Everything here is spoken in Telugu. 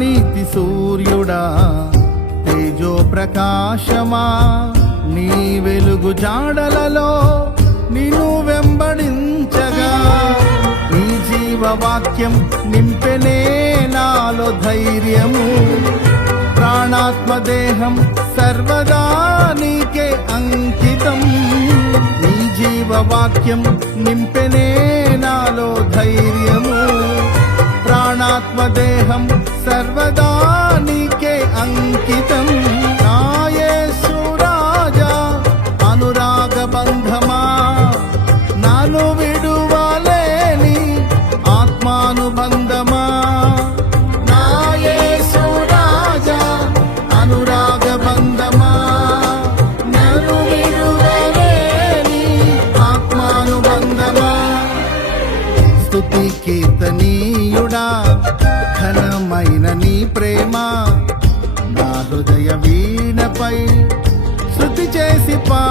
నీతి సూర్యుడా తేజో ప్రకాశమా, నీ వెలుగు జాడలలో నిన్ను వెంబడించగా, నీ జీవవాక్యం నింపెనే నాలో ధైర్యము. ప్రాణాత్మ దేహం సర్వదా నీకే అంకితం, నీ జీవవాక్యం నింపెనే నాలో ధైర్యము. ప్రాణాత్మ దేహం సర్వదా నీకే అంకితం. నా యేసు రాజా అనురాగ బంధమా, నాను విడువలేని ఆత్మానుబంధమా. నా యేసు రాజా అనురాగ బంధమా, నాను విడువలేని ఆత్మానుబంధమా. స్తుతి కీర్తనీయుడా ఘనమైన నీ ప్రేమ, నా హృదయ వీణపై శృతి చేసి పా